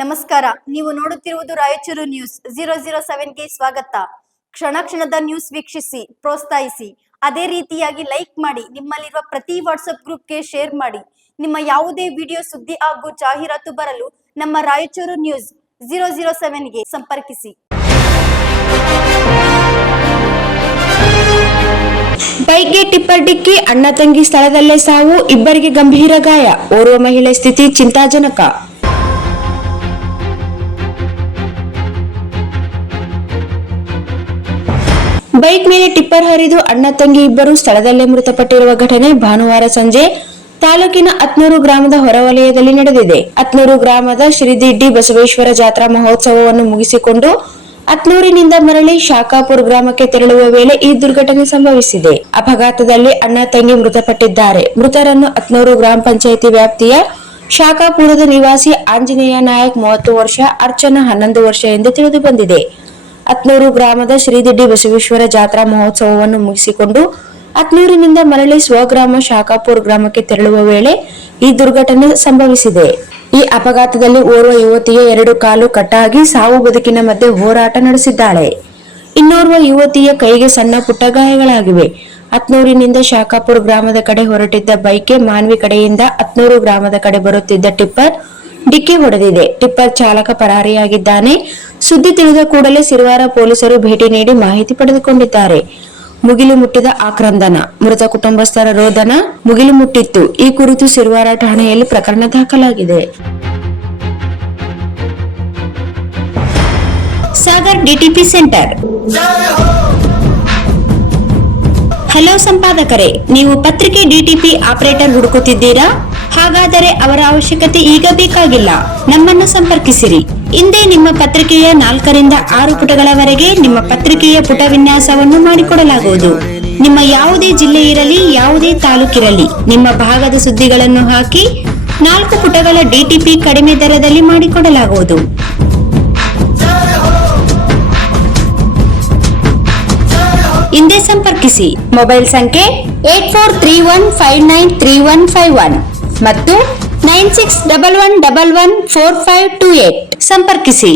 ನಮಸ್ಕಾರ. ನೀವು ನೋಡುತ್ತಿರುವುದು ರಾಯಚೂರು ನ್ಯೂಸ್ 007ಗೆ ಸ್ವಾಗತ. ಕ್ಷಣ ಕ್ಷಣದ ನ್ಯೂಸ್ ವೀಕ್ಷಿಸಿ, ಪ್ರೋತ್ಸಾಹಿಸಿ. ಅದೇ ರೀತಿಯಾಗಿ ಲೈಕ್ ಮಾಡಿ, ನಿಮ್ಮಲ್ಲಿರುವ ಪ್ರತಿ ವಾಟ್ಸ್ಆಪ್ ಗ್ರೂಪ್ಗೆ ಶೇರ್ ಮಾಡಿ. ನಿಮ್ಮ ಯಾವುದೇ ವಿಡಿಯೋ, ಸುದ್ದಿ ಹಾಗೂ ಜಾಹೀರಾತು ಬರಲು ನಮ್ಮ ರಾಯಚೂರು ನ್ಯೂಸ್ 007ಗೆ ಸಂಪರ್ಕಿಸಿ. ಬೈಕ್ಗೆ ಟಿಪ್ಪರ್ ಡಿಕ್ಕಿ, ಅಣ್ಣ ತಂಗಿ ಸ್ಥಳದಲ್ಲೇ ಸಾವು, ಇಬ್ಬರಿಗೆ ಗಂಭೀರ ಗಾಯ, ಓರ್ವ ಮಹಿಳೆ ಸ್ಥಿತಿ ಚಿಂತಾಜನಕ. ಬೈಕ್ ಮೇಲೆ ಟಿಪ್ಪರ್ ಹರಿದು ಅಣ್ಣ ತಂಗಿ ಇಬ್ಬರು ಸ್ಥಳದಲ್ಲೇ ಮೃತಪಟ್ಟಿರುವ ಘಟನೆ ಭಾನುವಾರ ಸಂಜೆ ತಾಲೂಕಿನ ಅತ್ನೂರು ಗ್ರಾಮದ ಹೊರವಲಯದಲ್ಲಿ ನಡೆದಿದೆ. ಅತ್ನೂರು ಗ್ರಾಮದ ಶ್ರೀದಿಡ್ಡಿ ಬಸವೇಶ್ವರ ಜಾತ್ರಾ ಮಹೋತ್ಸವವನ್ನು ಮುಗಿಸಿಕೊಂಡು ಅತ್ನೂರಿನಿಂದ ಮರಳಿ ಶಾಖಾಪುರ ಗ್ರಾಮಕ್ಕೆ ತೆರಳುವ ವೇಳೆ ಈ ದುರ್ಘಟನೆ ಸಂಭವಿಸಿದೆ. ಅಪಘಾತದಲ್ಲಿ ಅಣ್ಣ ತಂಗಿ ಮೃತಪಟ್ಟಿದ್ದಾರೆ. ಮೃತರನ್ನು ಅತ್ನೂರು ಗ್ರಾಮ ಪಂಚಾಯಿತಿ ವ್ಯಾಪ್ತಿಯ ಶಾಖಾಪುರದ ನಿವಾಸಿ ಆಂಜನೇಯ ನಾಯಕ್ 30 ವರ್ಷ, ಅರ್ಚನಾ 11 ವರ್ಷ ಎಂದು ತಿಳಿದು ಬಂದಿದೆ. ಅತ್ನೂರು ಗ್ರಾಮದ ಶ್ರೀದಿಡ್ಡಿ ಬಸವೇಶ್ವರ ಜಾತ್ರಾ ಮಹೋತ್ಸವವನ್ನು ಮುಗಿಸಿಕೊಂಡು ಅತ್ನೂರಿನಿಂದ ಮರಳಿ ಸ್ವಗ್ರಾಮ ಶಾಖಾಪುರ ಗ್ರಾಮಕ್ಕೆ ತೆರಳುವ ವೇಳೆ ಈ ದುರ್ಘಟನೆ ಸಂಭವಿಸಿದೆ. ಈ ಅಪಘಾತದಲ್ಲಿ ಓರ್ವ ಯುವತಿಯ 2 ಕಾಲು ಕಟ್ಟಾಗಿ ಸಾವು ಬದುಕಿನ ಮಧ್ಯೆ ಹೋರಾಟ ನಡೆಸಿದ್ದಾಳೆ. ಇನ್ನೋರ್ವ ಯುವತಿಯ ಕೈಗೆ ಸಣ್ಣ ಪುಟ್ಟ ಗಾಯಗಳಾಗಿವೆ. ಅತ್ನೂರಿನಿಂದ ಶಾಖಾಪುರ ಗ್ರಾಮದ ಕಡೆ ಹೊರಟಿದ್ದ ಬೈಕ್ಗೆ ಮಾನ್ವಿ ಕಡೆಯಿಂದ ಅತ್ನೂರು ಗ್ರಾಮದ ಕಡೆ ಬರುತ್ತಿದ್ದ ಟಿಪ್ಪರ್ ಡಿಕ್ಕಿ ಹೊಡೆದಿದೆ. ಟಿಪ್ಪರ್ ಚಾಲಕ ಪರಾರಿಯಾಗಿದ್ದಾನೆ. ಸುದ್ದಿ ತಿಳಿದ ಕೂಡಲೇ ಸಿರವಾರ ಪೊಲೀಸರು ಭೇಟಿ ನೀಡಿ ಮಾಹಿತಿ ಪಡೆದುಕೊಂಡಿದ್ದಾರೆ. ಮುಗಿಲು ಮುಟ್ಟಿದ ಆಕ್ರಂದನ, ಮೃತ ಕುಟುಂಬಸ್ಥರ ರೋದನ ಮುಗಿಲು ಮುಟ್ಟಿತ್ತು. ಈ ಕುರಿತು ಸಿರವಾರ ಠಾಣೆಯಲ್ಲಿ ಪ್ರಕರಣ ದಾಖಲಾಗಿದೆ. Sagar DTP centre. ಹಲೋ ಸಂಪಾದಕರೇ, ನೀವು ಪತ್ರಿಕೆ ಡಿಟಿಪಿ ಆಪರೇಟರ್ ಹುಡುಕುತ್ತಿದ್ದೀರಾ? ಹಾಗಾದರೆ ಅವರ ಅವಶ್ಯಕತೆ ಈಗ ಬೇಕಾಗಿಲ್ಲ. ನಮ್ಮನ್ನು ಸಂಪರ್ಕಿಸಿರಿ. ಇಂದೇ ನಿಮ್ಮ ಪತ್ರಿಕೆಯ 4 ರಿಂದ 6 ಪುಟಗಳವರೆಗೆ ನಿಮ್ಮ ಪತ್ರಿಕೆಯ ಪುಟ ವಿನ್ಯಾಸವನ್ನು ಮಾಡಿಕೊಡಲಾಗುವುದು. ನಿಮ್ಮ ಯಾವುದೇ ಜಿಲ್ಲೆ ಇರಲಿ, ಯಾವುದೇ ತಾಲೂಕಿರಲಿ, ನಿಮ್ಮ ಭಾಗದ ಸುದ್ದಿಗಳನ್ನು ಹಾಕಿ 4 ಪುಟಗಳ ಡಿಟಿಪಿ ಕಡಿಮೆ ದರದಲ್ಲಿ ಮಾಡಿಕೊಡಲಾಗುವುದು. ಇಂದೇ ಸಂಪರ್ಕಿಸಿ. ಮೊಬೈಲ್ ಸಂಖ್ಯೆ 8431593151 ಮತ್ತು 9611114528 ಸಂಪರ್ಕಿಸಿ.